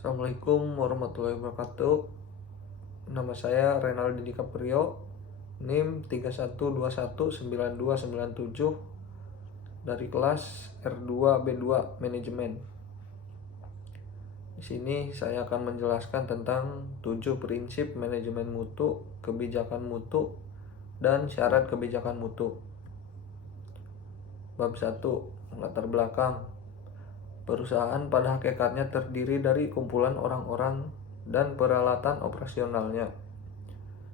Assalamualaikum warahmatullahi wabarakatuh. Nama saya Renaldi Dikaprio, NIM 31219297 dari kelas R2B2 Manajemen. Di sini saya akan menjelaskan tentang 7 prinsip manajemen mutu, kebijakan mutu, dan syarat kebijakan mutu. Bab 1, latar belakang. Perusahaan pada hakikatnya terdiri dari kumpulan orang-orang dan peralatan operasionalnya,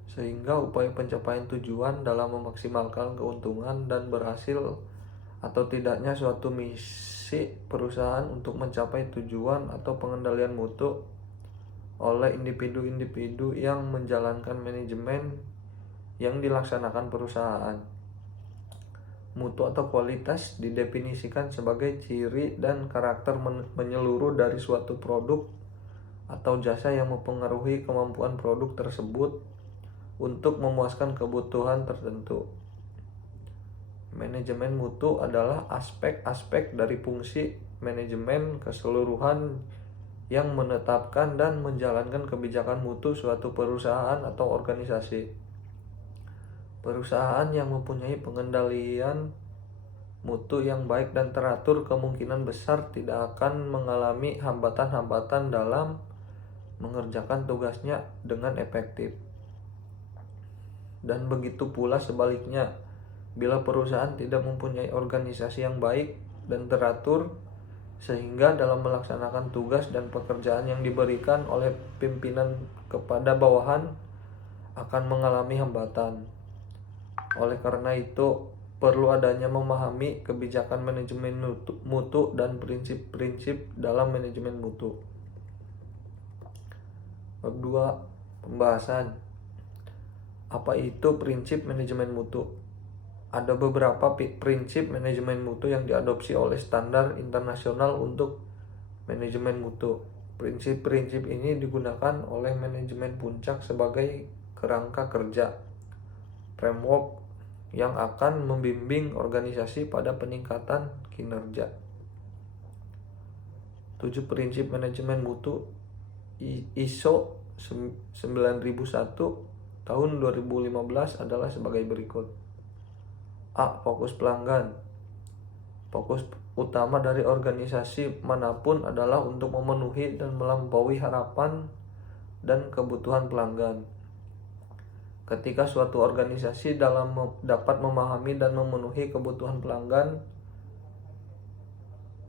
sehingga upaya pencapaian tujuan dalam memaksimalkan keuntungan dan berhasil atau tidaknya suatu misi perusahaan untuk mencapai tujuan atau pengendalian mutu oleh individu-individu yang menjalankan manajemen yang dilaksanakan perusahaan. Mutu atau kualitas didefinisikan sebagai ciri dan karakter menyeluruh dari suatu produk atau jasa yang mempengaruhi kemampuan produk tersebut untuk memuaskan kebutuhan tertentu. Manajemen mutu adalah aspek-aspek dari fungsi manajemen keseluruhan yang menetapkan dan menjalankan kebijakan mutu suatu perusahaan atau organisasi. Perusahaan yang mempunyai pengendalian mutu yang baik dan teratur kemungkinan besar tidak akan mengalami hambatan-hambatan dalam mengerjakan tugasnya dengan efektif. Dan begitu pula sebaliknya, bila perusahaan tidak mempunyai organisasi yang baik dan teratur, sehingga dalam melaksanakan tugas dan pekerjaan yang diberikan oleh pimpinan kepada bawahan akan mengalami hambatan. Oleh karena itu, perlu adanya memahami kebijakan manajemen mutu dan prinsip-prinsip dalam manajemen mutu. Bab 2, pembahasan. Apa itu prinsip manajemen mutu? Ada beberapa prinsip manajemen mutu yang diadopsi oleh standar internasional untuk manajemen mutu. Prinsip-prinsip ini digunakan oleh manajemen puncak sebagai kerangka kerja, framework yang akan membimbing organisasi pada peningkatan kinerja. 7 prinsip manajemen mutu ISO 9001 tahun 2015 adalah sebagai berikut. A. Fokus pelanggan. Fokus utama dari organisasi manapun adalah untuk memenuhi dan melampaui harapan dan kebutuhan pelanggan. Ketika suatu organisasi dapat memahami dan memenuhi kebutuhan pelanggan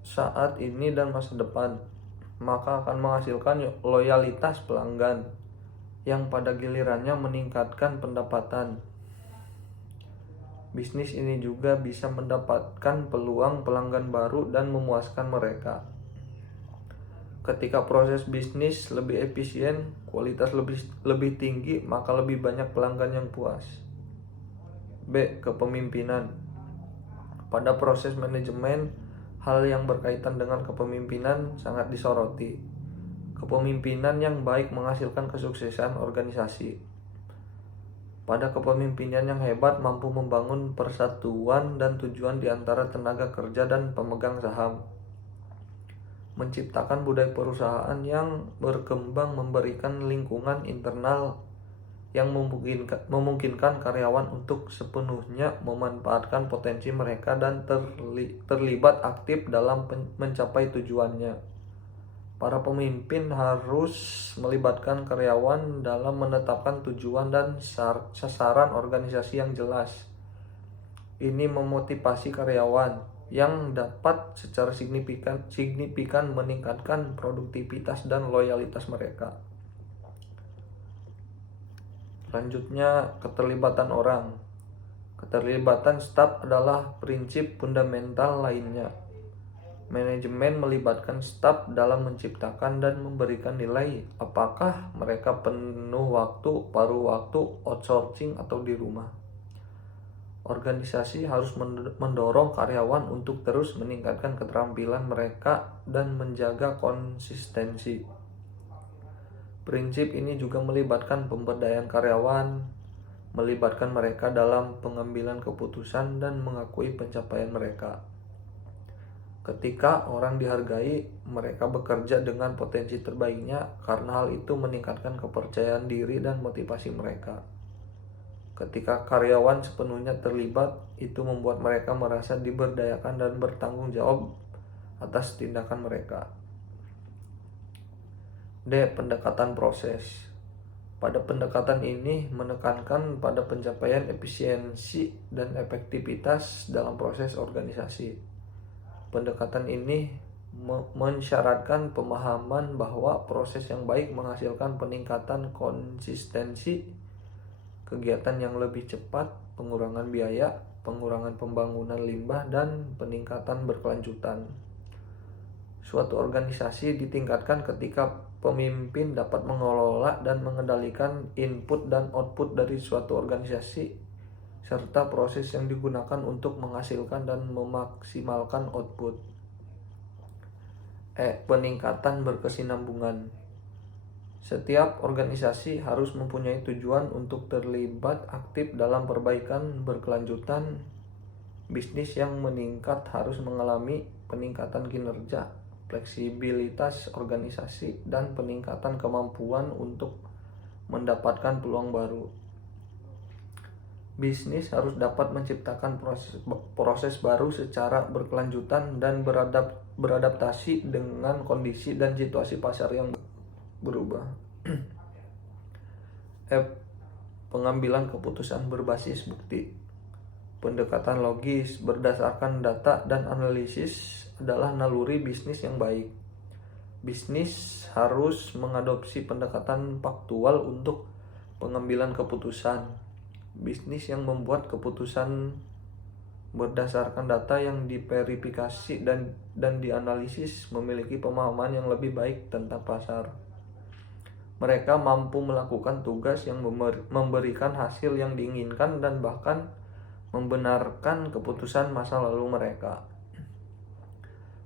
saat ini dan masa depan, maka akan menghasilkan loyalitas pelanggan yang pada gilirannya meningkatkan pendapatan. Bisnis ini juga bisa mendapatkan peluang pelanggan baru dan memuaskan mereka. Ketika proses bisnis lebih efisien, kualitas lebih tinggi, maka lebih banyak pelanggan yang puas. B. Kepemimpinan. Pada proses manajemen, hal yang berkaitan dengan kepemimpinan sangat disoroti. Kepemimpinan yang baik menghasilkan kesuksesan organisasi. Pada kepemimpinan yang hebat mampu membangun persatuan dan tujuan di antara tenaga kerja dan pemegang saham. Menciptakan budaya perusahaan yang berkembang, memberikan lingkungan internal yang memungkinkan karyawan untuk sepenuhnya memanfaatkan potensi mereka dan terlibat aktif dalam mencapai tujuannya. Para pemimpin harus melibatkan karyawan dalam menetapkan tujuan dan sasaran organisasi yang jelas. Ini memotivasi karyawan yang dapat secara signifikan meningkatkan produktivitas dan loyalitas mereka. Selanjutnya, keterlibatan orang. Keterlibatan staf adalah prinsip fundamental lainnya. Manajemen melibatkan staf dalam menciptakan dan memberikan nilai, apakah mereka penuh waktu, paruh waktu, outsourcing, atau di rumah. Organisasi harus mendorong karyawan untuk terus meningkatkan keterampilan mereka dan menjaga konsistensi. Prinsip ini juga melibatkan pemberdayaan karyawan, melibatkan mereka dalam pengambilan keputusan dan mengakui pencapaian mereka. Ketika orang dihargai, mereka bekerja dengan potensi terbaiknya karena hal itu meningkatkan kepercayaan diri dan motivasi mereka. Ketika karyawan sepenuhnya terlibat, itu membuat mereka merasa diberdayakan dan bertanggung jawab atas tindakan mereka. D. Pendekatan proses. Pada pendekatan ini menekankan pada pencapaian efisiensi dan efektivitas dalam proses organisasi. Pendekatan ini mensyaratkan pemahaman bahwa proses yang baik menghasilkan peningkatan konsistensi, kegiatan yang lebih cepat, pengurangan biaya, pengurangan pembangunan limbah, dan peningkatan berkelanjutan. Suatu organisasi ditingkatkan ketika pemimpin dapat mengelola dan mengendalikan input dan output dari suatu organisasi serta proses yang digunakan untuk menghasilkan dan memaksimalkan output. Peningkatan berkesinambungan. Setiap organisasi harus mempunyai tujuan untuk terlibat aktif dalam perbaikan berkelanjutan. Bisnis yang meningkat harus mengalami peningkatan kinerja, fleksibilitas organisasi, dan peningkatan kemampuan untuk mendapatkan peluang baru. Bisnis harus dapat menciptakan proses baru secara berkelanjutan dan beradaptasi dengan kondisi dan situasi pasar yang berubah. Pengambilan keputusan berbasis bukti. Pendekatan logis berdasarkan data dan analisis adalah naluri bisnis yang baik. Bisnis harus mengadopsi pendekatan faktual untuk pengambilan keputusan. Bisnis yang membuat keputusan berdasarkan data yang diverifikasi dan dianalisis memiliki pemahaman yang lebih baik tentang pasar. Mereka mampu melakukan tugas yang memberikan hasil yang diinginkan dan bahkan membenarkan keputusan masa lalu mereka.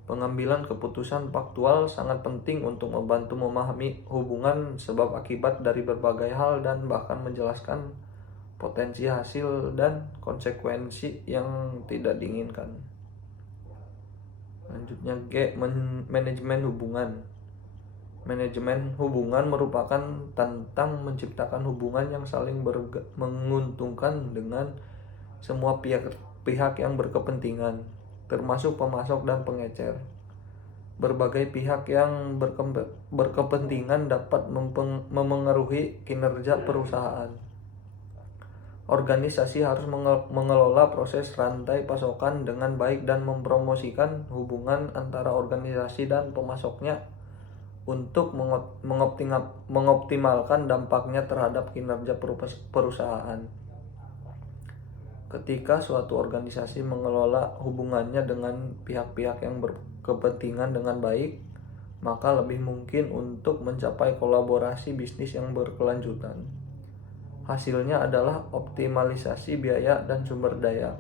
Pengambilan keputusan faktual sangat penting untuk membantu memahami hubungan sebab akibat dari berbagai hal dan bahkan menjelaskan potensi hasil dan konsekuensi yang tidak diinginkan. Selanjutnya G. Manajemen hubungan. Manajemen hubungan merupakan tentang menciptakan hubungan yang saling menguntungkan dengan semua pihak yang berkepentingan, termasuk pemasok dan pengecer. Berbagai pihak yang berkepentingan dapat memengaruhi kinerja perusahaan. Organisasi harus mengelola proses rantai pasokan dengan baik dan mempromosikan hubungan antara organisasi dan pemasoknya untuk mengoptimalkan dampaknya terhadap kinerja perusahaan. Ketika suatu organisasi mengelola hubungannya dengan pihak-pihak yang berkepentingan dengan baik, maka lebih mungkin untuk mencapai kolaborasi bisnis yang berkelanjutan. Hasilnya adalah optimalisasi biaya dan sumber daya,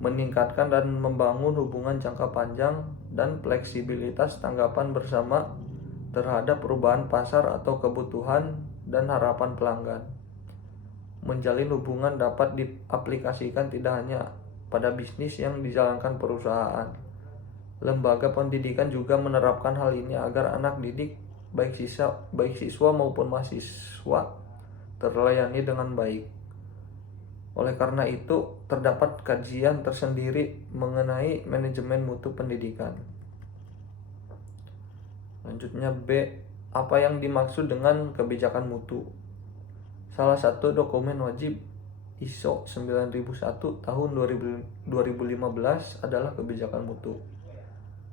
meningkatkan dan membangun hubungan jangka panjang, dan fleksibilitas tanggapan bersama terhadap perubahan pasar atau kebutuhan dan harapan pelanggan. Menjalin hubungan dapat diaplikasikan tidak hanya pada bisnis yang dijalankan perusahaan. Lembaga pendidikan juga menerapkan hal ini agar anak didik baik siswa maupun mahasiswa terlayani dengan baik. Oleh karena itu, terdapat kajian tersendiri mengenai manajemen mutu pendidikan. Selanjutnya B. Apa yang dimaksud dengan kebijakan mutu? Salah satu dokumen wajib ISO 9001 tahun 2015 adalah kebijakan mutu.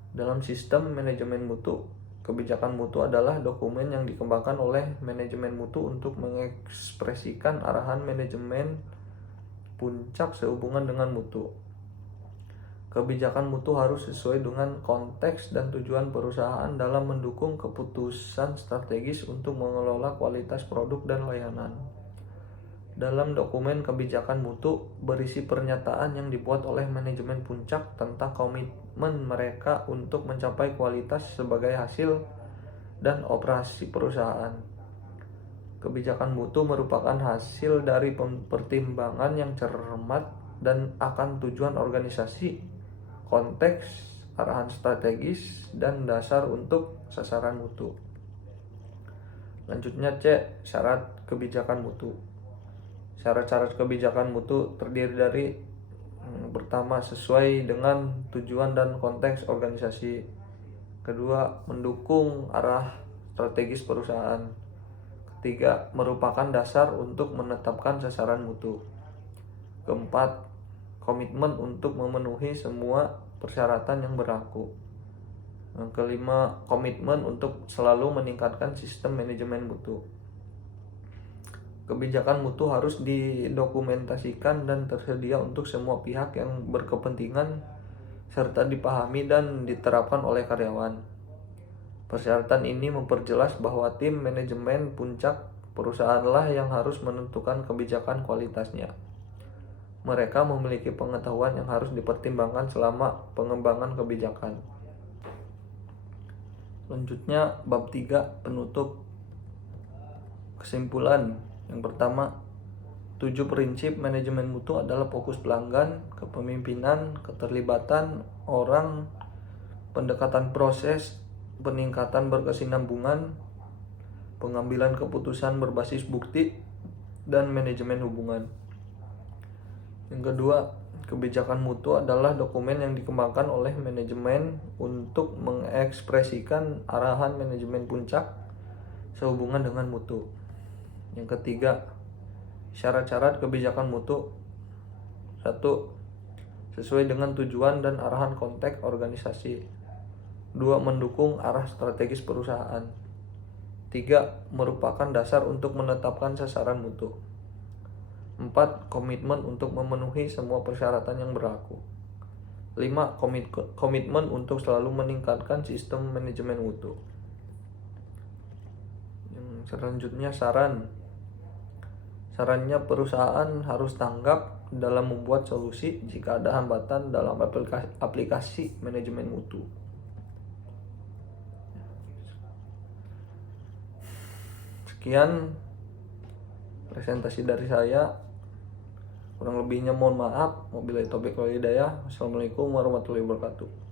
Dalam sistem manajemen mutu, kebijakan mutu adalah dokumen yang dikembangkan oleh manajemen mutu untuk mengekspresikan arahan manajemen puncak sehubungan dengan mutu. Kebijakan mutu harus sesuai dengan konteks dan tujuan perusahaan dalam mendukung keputusan strategis untuk mengelola kualitas produk dan layanan. Dalam dokumen kebijakan mutu berisi pernyataan yang dibuat oleh manajemen puncak tentang komitmen mereka untuk mencapai kualitas sebagai hasil dan operasi perusahaan. Kebijakan mutu merupakan hasil dari pertimbangan yang cermat dan akan tujuan organisasi, konteks, arahan strategis, dan dasar untuk sasaran mutu. Lanjutnya C. Syarat kebijakan mutu. Syarat-syarat kebijakan mutu terdiri dari pertama, sesuai dengan tujuan dan konteks organisasi. Kedua, mendukung arah strategis perusahaan. Ketiga, merupakan dasar untuk menetapkan sasaran mutu. Keempat, komitmen untuk memenuhi semua persyaratan yang berlaku. Yang kelima, komitmen untuk selalu meningkatkan sistem manajemen mutu. Kebijakan mutu harus didokumentasikan dan tersedia untuk semua pihak yang berkepentingan serta dipahami dan diterapkan oleh karyawan. Persyaratan ini memperjelas bahwa tim manajemen puncak perusahaanlah yang harus menentukan kebijakan kualitasnya. Mereka memiliki pengetahuan yang harus dipertimbangkan selama pengembangan kebijakan. Lanjutnya bab 3 penutup. Kesimpulan. Yang pertama, 7 prinsip manajemen mutu adalah fokus pelanggan, kepemimpinan, keterlibatan orang, pendekatan proses, peningkatan berkesinambungan, pengambilan keputusan berbasis bukti, dan manajemen hubungan. Yang kedua, kebijakan mutu adalah dokumen yang dikembangkan oleh manajemen untuk mengekspresikan arahan manajemen puncak sehubungan dengan mutu. Yang ketiga, syarat-syarat kebijakan mutu. 1. Sesuai dengan tujuan dan arahan konteks organisasi. 2. Mendukung arah strategis perusahaan. 3. Merupakan dasar untuk menetapkan sasaran mutu. 4. Komitmen untuk memenuhi semua persyaratan yang berlaku. 5. Komitmen untuk selalu meningkatkan sistem manajemen mutu. Yang selanjutnya sarannya perusahaan harus tanggap dalam membuat solusi jika ada hambatan dalam aplikasi manajemen mutu. Sekian presentasi dari saya. Kurang lebihnya mohon maaf. Wabillahi taufiq wal hidayah. Wassalamualaikum warahmatullahi wabarakatuh.